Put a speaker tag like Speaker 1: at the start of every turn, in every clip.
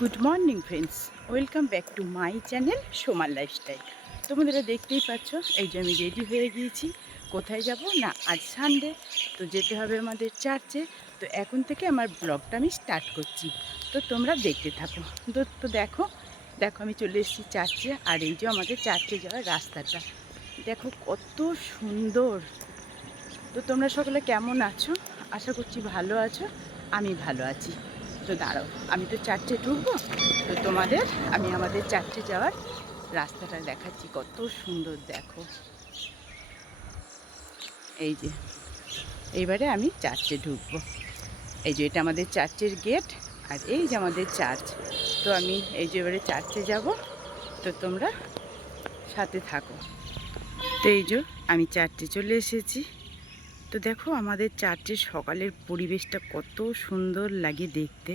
Speaker 1: Good morning friends welcome back to my channel সোমার lifestyle তোমাদের দেখতেই পাচ্ছ, এই যে আমি রেডি হয়ে গিয়েছি। কোথায় যাব? না, আজ সানডে তো যেতে হবে আমাদের চার্চে তো এখন থেকে আমার ব্লগটা আমি স্টার্ট করছি। তো তোমরা দেখতে থাকো। তো তো দেখো দেখো আমি চলে এসেছি চার্চে আর এই যে আমাদের চার্চে যাওয়ার রাস্তাটা। দেখো কত সুন্দর। তো তোমরা সকলে কেমন আছো? আশা করছি ভালো আছো। আমি ভালো আছি। তো দাঁড়াও, আমি তো চারটে ঢুকবো, তো তোমাদের, আমি আমাদের চারটে যাওয়ার রাস্তাটা দেখাচ্ছি, কত সুন্দর দেখো। এই যে, এইবারে আমি চার্চে ঢুকবো। এই যে, এটা আমাদের চার্চের গেট, আর এই যে আমাদের চার্চ। তো আমি এই যে এবারে চার্চে যাব, তো তোমরা সাথে থাকো। তো এই যে, আমি চার্চে চলে এসেছি। তো দেখো আমাদের চার্চের সকালের পরিবেশটা কত সুন্দর লাগে দেখতে।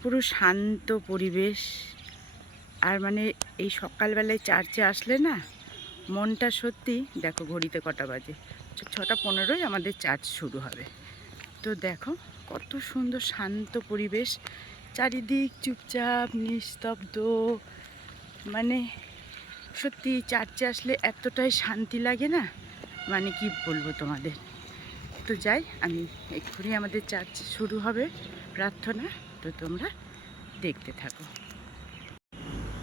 Speaker 1: পুরো শান্ত পরিবেশ। আর মানে এই সকালবেলায় চার্চে আসলে না, মনটা সত্যি দেখো ঘড়িতে কটা বাজে। ছটা পনেরোই আমাদের চার্চ শুরু হবে। তো দেখো কত সুন্দর শান্ত পরিবেশ। চারিদিক চুপচাপ, নিস্তব্ধ। মানে সত্যি চার্চে আসলে এতটাই শান্তি লাগে না। মানে কি বলব তোমাদের? তো যাই, আমি এক্ষুনি আমাদের চার্চ শুরু হবে, প্রার্থনা। তো তোমরা দেখতে থাকো।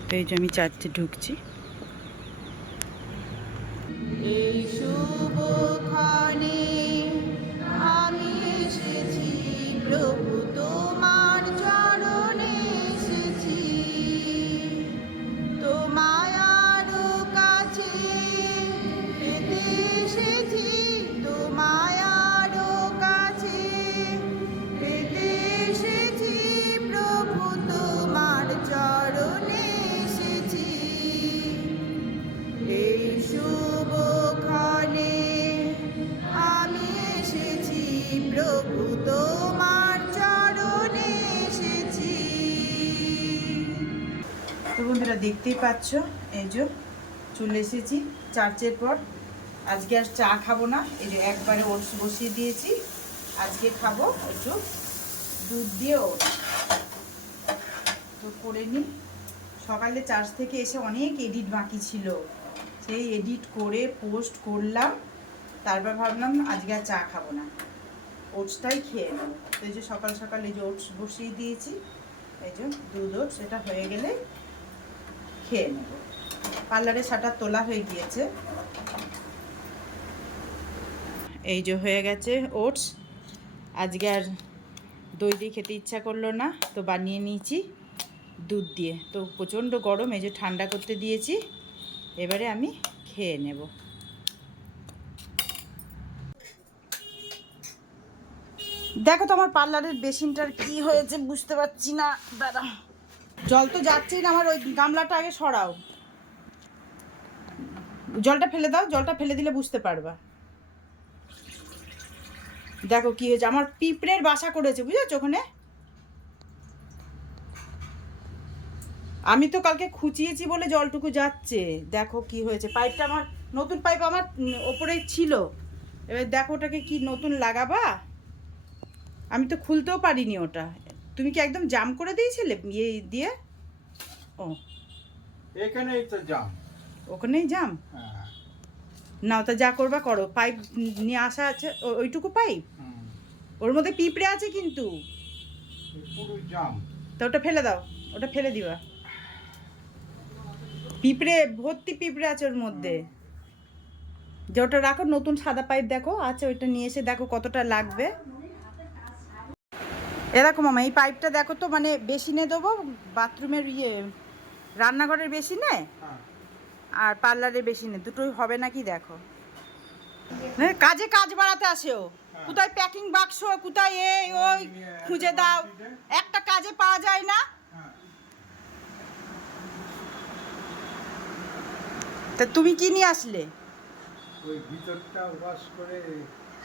Speaker 1: তো এই যে আমি চার্চে ঢুকছি।
Speaker 2: এই শুভক্ষণে আমি এসেছি প্রভু। শুভক্ষণে আমি এসেছি প্রভু তোমার চরণে এসেছি।
Speaker 1: তো বন্ধুরা দেখতেই পাচ্ছ, এই যে চলে এসেছি চার্চের পর। আজকে আর চা খাব না, এই যে একবারে ওটস বসিয়ে দিয়েছি। আজকে খাব একটু দুধ দিয়ে ওটস। তো করে নিই। সকালে চার্চ থেকে এসে অনেক এডিট বাকি ছিল। সেই এডিট করে পোস্ট করলাম, তারপর ভাবলাম আজকে আর চা খাব না। ওটসটাই খেয়ে নেব। তো এই যে সকাল সকাল এই যে ওটস বসিয়ে দিয়েছি, এই যে দুধ ওটস, এটা হয়ে গেলে খেয়ে নেব। পার্লারে শাটার তোলা হয়ে গিয়েছে। এই যে হয়ে গেছে ওটস। আজকে আর দই দিয়ে খেতে ইচ্ছা করল না, তো বানিয়ে নিয়েছি দুধ দিয়ে। তো প্রচণ্ড গরম, এই যে ঠান্ডা করতে দিয়েছি। এবারে আমি খেয়ে নেব। দেখো তো আমার পার্লারের বেসিনটার কি হয়েছে, বুঝতে পারছি না, দাদা। জল তো যাচ্ছেই না আমার, ওই গামলাটা আগে সরাও। জলটা ফেলে দাও, জলটা ফেলে দিলে বুঝতে পারবা। দেখো কি হয়েছে, আমার পিঁপড়ের বাসা করেছে, বুঝেছ ওখানে? আমি তো কালকে খুঁচিয়েছি বলে জলটুকু যাচ্ছে। দেখো কি হয়েছে। পাইপটা আমার নতুন পাইপ আমার ওপরে ছিল। এবার দেখো ওটাকে কি নতুন লাগাবা? আমি তো খুলতেও পারিনি ওটা। তুমি কি একদম জাম করে দিয়েছিলে ইয়ে দিয়ে? ও।
Speaker 3: এখানেই তো জাম।
Speaker 1: ওখানেই জাম?
Speaker 3: হ্যাঁ।
Speaker 1: না ওটা যা করবা করো। পাইপ নিয়ে আসা আছে ওইটুকু পাইপ? ওর মধ্যে পিঁপড়ে আছে কিন্তু।
Speaker 3: জাম।
Speaker 1: তা ওটা ফেলে দাও। ওটা ফেলে দিবা। পিঁপড়ে ভর্তি পিঁপড়ে আছে ওর মধ্যে। যে ওটা রাখো নতুন সাদা পাইপ দেখো আচ্ছা ওইটা নিয়ে এসে দেখো কতটা লাগবে। এরকম মামা এই পাইপটা দেখো তো মানে বেসিনে দেবো বাথরুমের ইয়ে রান্নাঘরের বেসিনে
Speaker 3: হ্যাঁ।
Speaker 1: আর পার্লারের বেসিনে দুটোই হবে নাকি দেখো। হ্যাঁ, কাজে কাজ বাড়াতে আসে ও। কোথায় প্যাকিং বাক্স কোথায় এই ওই খুঁজে দাও। একটা কাজে পাওয়া যায় না তা তুমি কি নিয়ে আসলে?
Speaker 3: ওই ভিতরটা ওয়াশ করে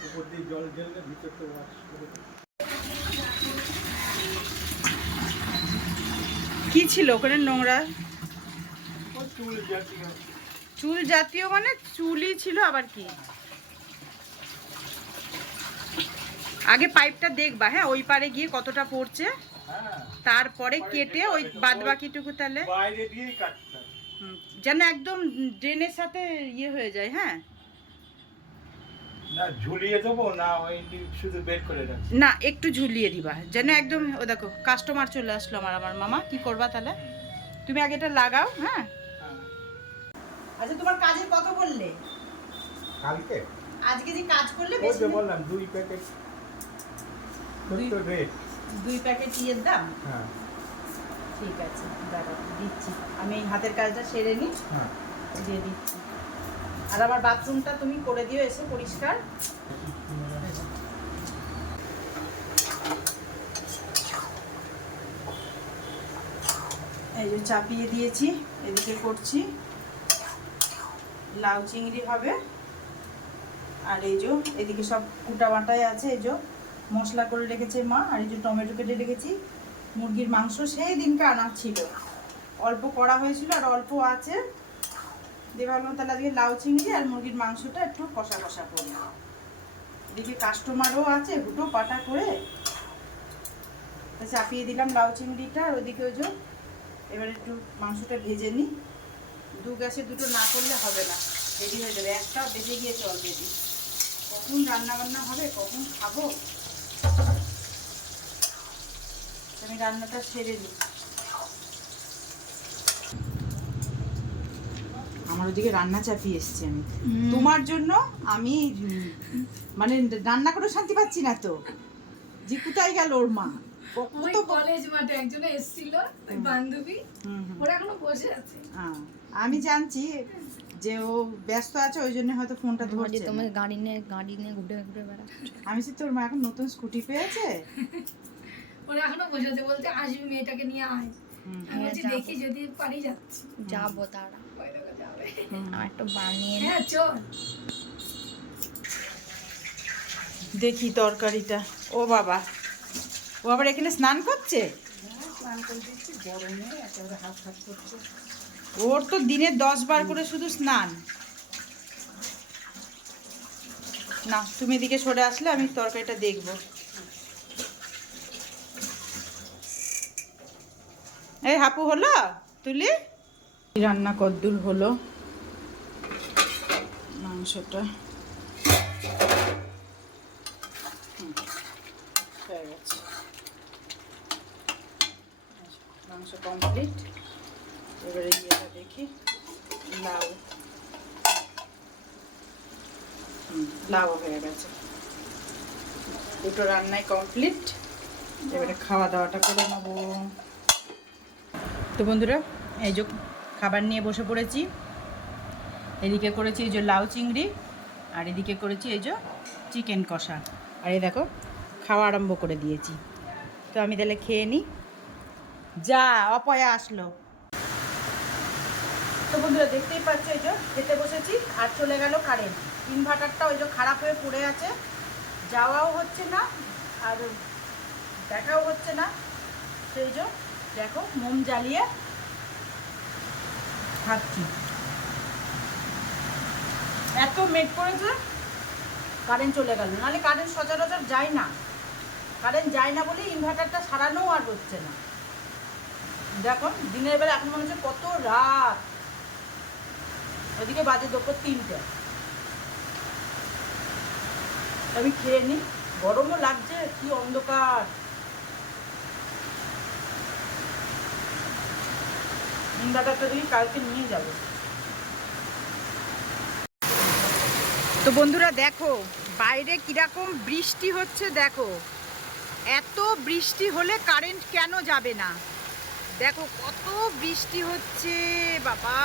Speaker 3: উপর দিয়ে জল ঢেললে ভিতরটা ওয়াশ করে
Speaker 1: কি ছিল ওখানে নোংরা?
Speaker 3: চুল জাতীয়।
Speaker 1: মানে চুলই ছিল আবার কি? আগে পাইপটা দেখবা হ্যাঁ? ওই পারে গিয়ে কতটা পড়ছে?
Speaker 3: হ্যাঁ।
Speaker 1: তারপরে কেটে ওই বাদ বাকিটুকু তাহলে?
Speaker 3: বাইরে দিয়েই হবে।
Speaker 1: হুম, যেন একদম ড্রেনের সাথে ইয়ে হয়ে যায় হ্যাঁ?
Speaker 3: না ঝুলিয়ে দেবো না ওই শুধু বের করে রাখছি
Speaker 1: না একটু ঝুলিয়ে দিবা। যেন একদম ও দেখো কাস্টমার চলে আসলো আমার আমার মামা কি করবা তাহলে? তুমি আগে এটা লাগাও হ্যাঁ?
Speaker 3: হ্যাঁ।
Speaker 1: আচ্ছা তোমার কাজের কত বললে
Speaker 3: কালকে?
Speaker 1: আজকে যে কাজ করলে বেশি
Speaker 3: বললাম দুই প্যাকেট।
Speaker 1: দুই প্যাকেট ইয়ের দাম?
Speaker 3: হ্যাঁ।
Speaker 1: ঠিক আছে দাঁড়াও দিচ্ছি। আমি এই হাতের কাজটা সেরে নিই
Speaker 3: হ্যাঁ।
Speaker 1: দিয়ে দিচ্ছি। আর আমার বাথরুমটা তুমি করে দিও এসে পরিষ্কার। এই যে চাপিয়ে দিয়েছি এদিকে করছি। লাউ চিংড়ি হবে। আর এই যে এদিকে সব কুটা বাটায় আছে এই যে মশলা করে রেখেছে মা আর এই যে টমেটো কেটে রেখেছি। মুরগির মাংস সেই দিনকে আনা ছিল। অল্প করা হয়েছিল আর অল্প আছে। দিয়ে ভাবলাম তাহলে আজকে লাউ চিংড়ি আর মুরগির মাংসটা একটু কষা কষা করব এদিকে কাস্টমারও আছে দুটো পাটা করে। চাপিয়ে দিলাম লাউ চিংড়িটা আর ওদিকে ওই এবার একটু মাংসটা ভেজে নিই। দু গ্যাসে দুটো না করলে হবে না রেডি হয়ে যাবে। একটাও বেজে গিয়েছে অলরেডি কখন রান্না বান্না হবে, কখন খাব? আমি রান্নাটা সেরে নিই। আমার ওদিকে রান্না চাপিয়ে এসছি আমি। তোমার জন্য আমি মানে রান্না করে শান্তি পাচ্ছি না তো। যে কোথায় গেল ওর মা?
Speaker 4: ওই কলেজ মাঠে একজন এসেছিল বান্ধবী। ওরা এখনও বসে আছে।
Speaker 1: হ্যাঁ, আমি জানছি যে ও ব্যস্ত আছে ওই জন্য হয়তো ফোনটা ধরছে
Speaker 5: তোমার গাড়ি নিয়ে গাড়ি নিয়ে ঘুরে ঘুরে বেড়া
Speaker 1: আমি সে তোর মা এখন নতুন স্কুটি পেয়েছে?
Speaker 4: ওরা এখনও বসে আছে বলছে আসবি মেয়েটাকে নিয়ে আয়।
Speaker 1: হুম,
Speaker 4: আমি বলছি দেখি যদি পারি যাচ্ছি।
Speaker 5: যাব তারা। একটু বানিয়ে
Speaker 4: হ্যাঁ চল।
Speaker 1: দেখি তরকারিটা। ও বাবা। ও আবার এখানে স্নান করছে। ওর তো দিনে দশ বার করে শুধু স্নান। না তুমি এদিকে সরে আসলে আমি তরকারিটা দেখব। এই হাপু হলো? তুলি? রান্না কদ্দুর হলো। মাংসটা। হয়ে গেছে। মাংস কমপ্লিট। এবারে ইয়েটা দেখি। লাউ। লাউ হয়ে গেছে। দুটো রান্নাই কমপ্লিট। এবারে খাওয়া দাওয়াটা করে নেব। তো বন্ধুরা, এই যে খাবার নিয়ে বসে পড়েছি। এদিকে করেছি এই যে লাউ চিংড়ি, আর এদিকে করেছি এই যে চিকেন কষা। আর এই দেখো, খাওয়া আরম্ভ করে দিয়েছি। তো আমি তাহলে খেয়ে নিই যা, অপয়া আসলো। তো বন্ধুরা, দেখতেই পাচ্ছ এই যে খেতে বসেছি, আর চলে গেল কারেন্ট ইনভার্টারটা ওই যে খারাপ হয়ে পড়ে আছে। যাওয়াও হচ্ছে না, আর দেখাও হচ্ছে না। সেই যে দেখো, মোম জ্বালিয়ে খাচ্ছি। এত মেঘ করেছে কারেন্ট চলে গেল। নাহলে কারেন্ট সচরাচর যায় না। কারেন্ট যায় না বলে ইনভার্টারটা সারানোও আর হচ্ছে না। দেখো, দিনের বেলা এখন মনে হচ্ছে কত রাত। ওদিকে বাজে দুপুর তিনটে। আমি খেয়ে নিই। গরমও লাগছে, কি অন্ধকার। দেখি কালকে নিয়ে যাব। তো বন্ধুরা দেখো, বাইরে কীরকম বৃষ্টি হচ্ছে দেখো। এত বৃষ্টি হলে কারেন্ট কেন যাবে না? দেখো কত বৃষ্টি হচ্ছে, বাবা।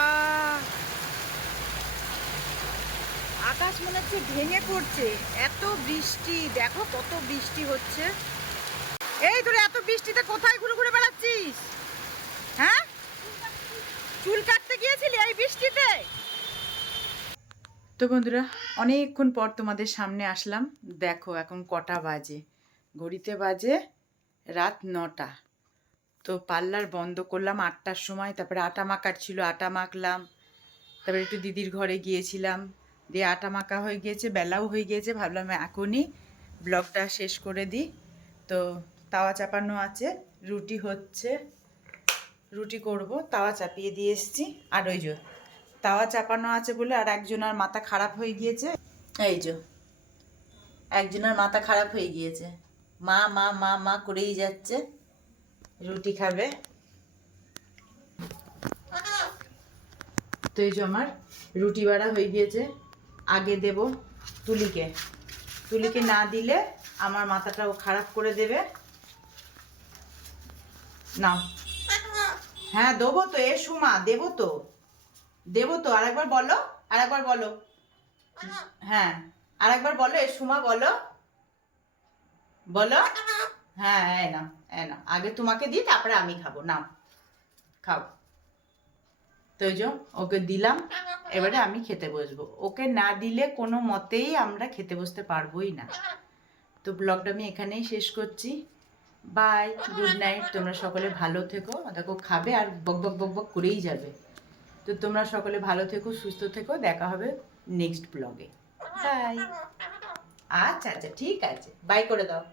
Speaker 1: আকাশ মনে হচ্ছে ভেঙে পড়ছে, এত বৃষ্টি, দেখো কত বৃষ্টি হচ্ছে। এই তোরা এত বৃষ্টিতে কোথায় ঘুরে ঘুরে বেড়াচ্ছিস? হ্যাঁ? চুল কাটতে গিয়েছিলি এই বৃষ্টিতে? তো বন্ধুরা, অনেকক্ষণ পর তোমাদের সামনে আসলাম। দেখো, এখন কটা বাজে। ঘড়িতে বাজে রাত নটা। তো পার্লার বন্ধ করলাম আটটার সময়, তারপরে আটা মাখার ছিল, আটা মাখলাম। তারপরে একটু দিদির ঘরে গিয়েছিলাম। দিয়ে আটা মাখা হয়ে গিয়েছে, বেলাও হয়ে গিয়েছে, ভাবলাম এখনই ব্লগটা শেষ করে দিই। তো তাওয়া চাপানো আছে, রুটি হচ্ছে। রুটি করব, তাওয়া চাপিয়ে দিয়ে এসছি। আর ওই যে, তাওয়া চাপানো আছে বলে আর একজনের মাথা খারাপ হয়ে গিয়েছে। এই যে, একজনের মাথা খারাপ হয়ে গিয়েছে। মা মা মা মা করেই যাচ্ছে। রুটি খাবে। তো এই যে আমার রুটি বাড়া হয়ে গিয়েছে। আগে দেব তুলিকে। তুলিকে না দিলে আমার মাথাটাও খারাপ করে দেবে। নাও। হ্যাঁ দেবো তো, এ সুমা, দেবো তো। দেবো তো, আরেকবার বলো আরেকবার বলো। হ্যাঁ আরেকবার বলো, এ সুমা, বলো। বলো। হ্যাঁ হ্যাঁ না হ্যাঁ না আগে তোমাকে দিই, তারপরে আমি খাব, নাও, খাও। তো এই ওকে দিলাম, এবারে আমি খেতে বসবো। ওকে না দিলে কোনো মতেই আমরা খেতে বসতে পারবোই না। তো ব্লগটা আমি এখানেই শেষ করছি। বাই গুড নাইট তোমরা সকলে ভালো থেকো। দেখো, খাবে আর বক বক বক বক করেই যাবে। তো তোমরা সকলে ভালো থেকো, সুস্থ থেকো, দেখা হবে নেক্সট ব্লগে বাই আচ্ছা আচ্ছা ঠিক আছে। বাই করে দাও।